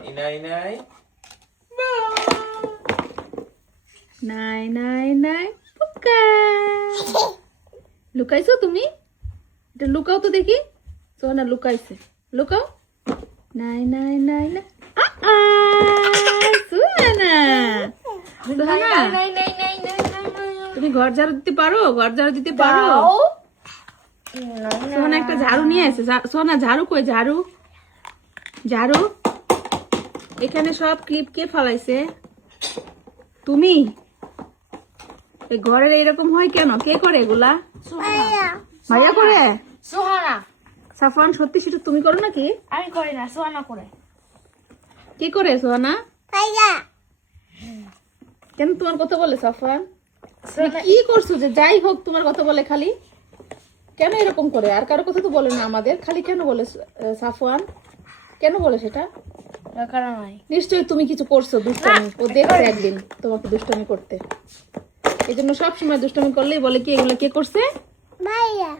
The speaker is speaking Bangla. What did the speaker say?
ইনাই নাই নাই নাই নাই পোকা লুকাইছো তুমি এটা লুকাও তো দেখি সোনা লুকাইছে লুকাও নাই নাই নাই না সোনা তুমি ঘর ঝাড়ু দিতে পারো ঘর ঝাড়ু দিতে পারো সোনা একটা ঝাড়ু নিয়ে আসে সোনা ঝাড়ু কই ঝাড়ু ঝাড়ু এখানে সব ক্লিপ কে ফলাইছে তুমি এই ঘরের এরকম হয় কেন কে করে এগুলা ভাইয়া করে সোহানা সাফওয়ান সত্যি সেটা তুমি করো নাকি আমি করি না সোহানা করে কি করে সোনা ভাইয়া কেন তোমার কথা বলে সাফওয়ান তুমি কি করছো যে যাই হোক তোমার কথা বলে খালি কেন এরকম করে আর কারো কথা তো বলে না আমাদের খালি কেন বলে সাফওয়ান কেন বলে সেটা কারণ নাই নিশ্চয়ই তুমি কিছু করছো দুষ্টামি ও দেখছে একদিন তোমাকে দুষ্টামি করতে এই জন্য সবসময় দুষ্টামি করলেই বলে কি এগুলো কে করছে ভাইয়া